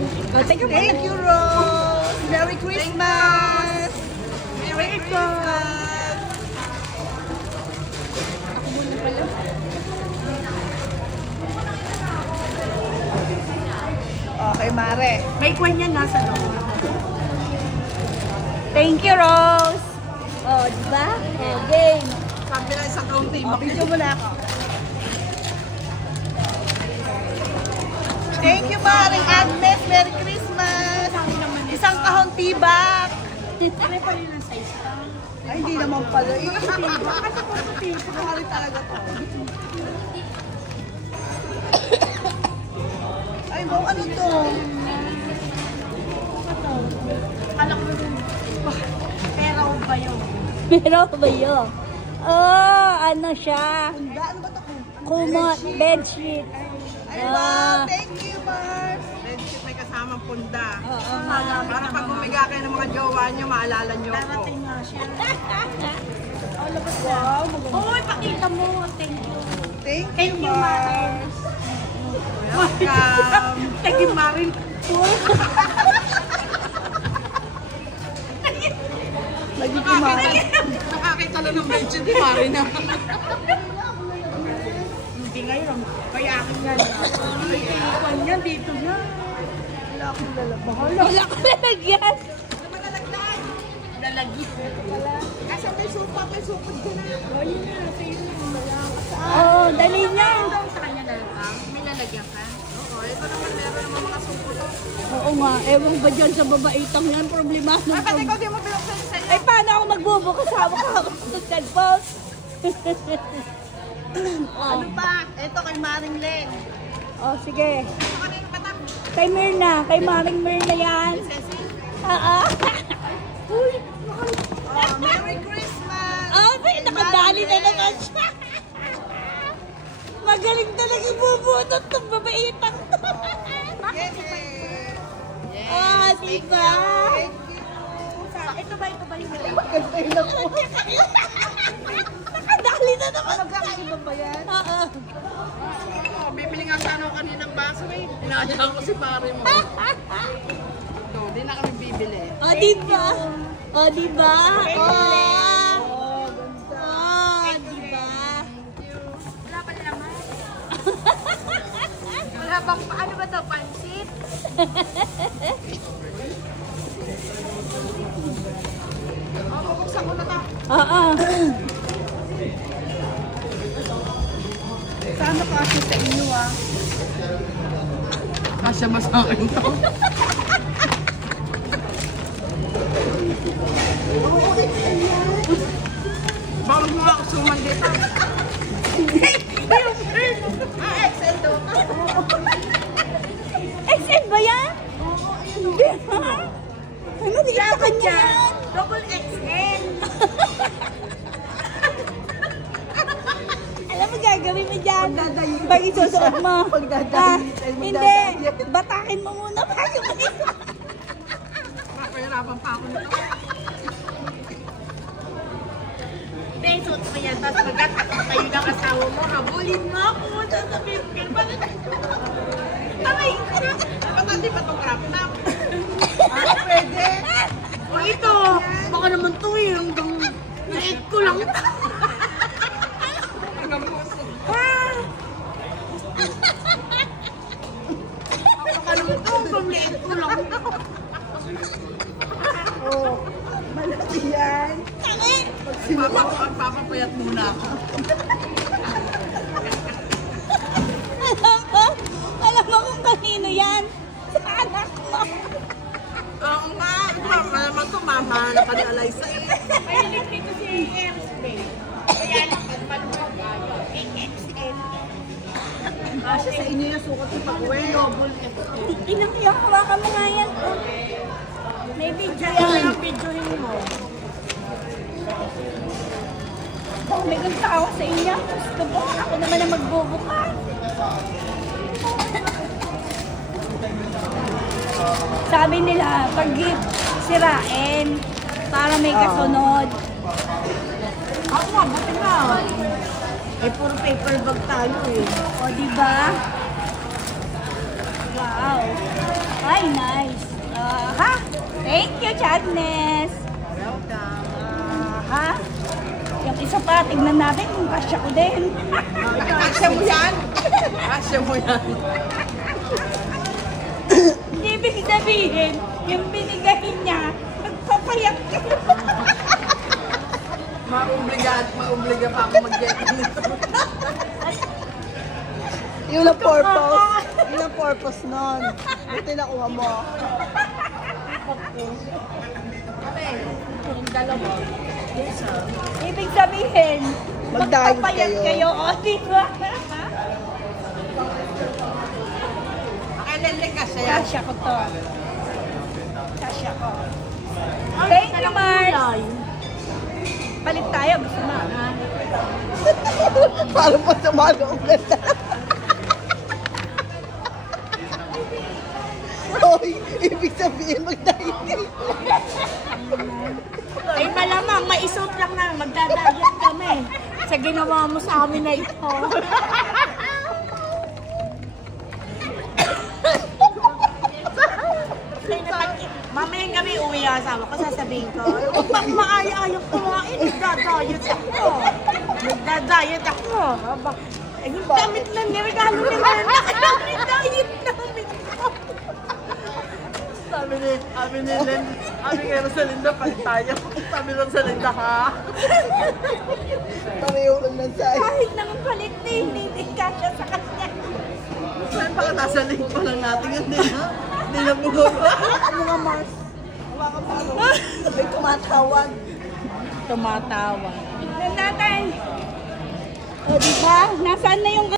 Oh, thank you, Rose. Merry Christmas. Merry Christmas. Ako muna pala. Okay, Mare. May kwan yan nasa loob. Thank you, Rose. Oh, diba? Oh, game. Sabi na isang kaunti. Video mo na ako. Thank you, Maring Agnes. Merry Christmas. Isang kahon tibak. Ano pa rin ang size ka? Ay, hindi naman pala. Tibak. Kasi kung tibak, mahali talaga to. Ay, mo, ano to? Alam mo rin. Pero ba yun? Pero ba yun? Oh, ano siya? Hunda, ano ba to? Kumot, bedsheet. Ay, wow. Thank you, Mars. Friendship may kasamang punda. Oo. Para pag bumiga kayo ng mga jowa nyo, maalala nyo ako. Darating nga siya. Oh, labas wow. Uy, pakita mo. Thank you. Thank you, Mars. Welcome. Thank you, Marin. Lagi kumain. Nakakita lang ng mention di Marina. Hindi ngayon. Kaya akin yan. Ay, kwan yan. Dito na. Wala akong lalabas. Wala ka lalagyan. Lalagi. Kasi may supa dyan na. O, yun na. Sa'yo na. Oh, dali na. Sa kanya na lang. May lalagyan ka. Oo, ito naman meron naman mga suko to. Oo nga, ewan ba dyan sa babaitang yan? Problema ng Kasi ikaw di mo binuksan sa'yo. Eh, paano ako magbubukas? Hawak ako sa cellphone. Ano pa? Ito kay Maring Len. Oh, sige. Kanino ba ta? Kay Myrna. Kay Maring Myrna yan. Oo. Uy. Oh, Merry Christmas. Oh, may nakadali na naman siya. Magaling talaga ibubutot ng babaitang. Yes. Oh, diba? Thank you. Ito ba yung Magkantay na po. Nakadali na naman. Magkakaiba ba yan? Oo. Oo, bibili nga sana ako kaninang baso eh. Inadya ko si pare mo. Ito, di na kami bibili. Oh, diba? Oh, diba? Oh. Oh, ganda. Oh, diba? Wala pa naman. Wala bang, ano ba ito? Pansit? Oo, bubuksan ko na ta. Oo. Sana kasi sa inyo ah. Kasya ba sa akin to? Bakit mo ako suman dito? XL daw. XL ba yan? Hindi ha? Ano, di ka kanya yan? Double XL. Alam mo gagawin mo dyan? Pagdadayin. Pag isusuot mo. Pagdadayin. Hindi. Batakin mo muna bago mo isuot. Papahirapan pa ako nito. Hindi, suot mo yan. Tapos magkatakas kayo ng asawa mo. Habulin mo ako. Sasabihin ko, bakit? Aray! Ba't hindi ba itong crop top? Pwede. O ito, baka naman ito eh. Hanggang liit ko lang. Hanggang puso. Baka naman ito, hanggang liit ko lang. Oh, malaki yan. Papapayat muna ako. Alam mo kung kanino yan? Sa anak mo. Oo nga, mama naman to, mama na pag-alay sa iyo. Kaya nagpito si Airspace. Kaya lang, palmog. XXL. Kasi sa inyo yung sukat sa pag-uwi. Double XL. Inang yung hawakan mo nga yan. May video Kaya yan. yung videohin mo. Oh, may gusto ako sa inyo. Gusto ko. Ako naman ang magbubukas. Sabi nila, pag gift, sirain. Para may kasunod. Ako nga, buti na. Eh, puro paper bag tayo eh. O, diba? Wow. Ay, Ay, nice. Ha? Thank you, Chadness. Welcome. Ha? Yung isa pa, tignan natin kung kasya ko din. Asya mo yan? Asya mo yan. Hindi ibig sabihin, yung binigay niya, nagpapayak ka. Maubliga pa ako mag-get nito. Yun ang purpose. Yun ang purpose nun. Buti nakuha mo. Yung dalawa. Ibig sabihin, Magdayos magpapayak kayo. kayo. O, di ba? Kailan din kasi? Kasya ko to. Kasya ko. Thank you, Mars. Palit tayo. Gusto mo, ha? Parang pa sa mga ugat. Hoy, ibig sabihin mag-diet kayo. Ay malamang, maisot lang na. Magdadayat kami. Sa ginawa mo sa amin na ito. Mamayang gabi uwi ang asawa ko, sasabihin ko, huwag bang maaya-ayok kumain, nagdadayet ako. Nagdadayet ako. Eh, yung damit na niregalo ni Mena, kaya diet namin ko. Sabi ni Len, sabi kay Rosalinda, palit tayo. Sabi ni Rosalinda, ha? Pareho lang ng size. Kahit naman palit na hindi kasya sa kanya. Saan baka nasa link pa lang natin yun, hindi na bumaba. Ano nga, Mars? Hawakan pa ako. Sabay tumatawag. Tumatawa. Tignan natin. O, di ba? Nasaan na yung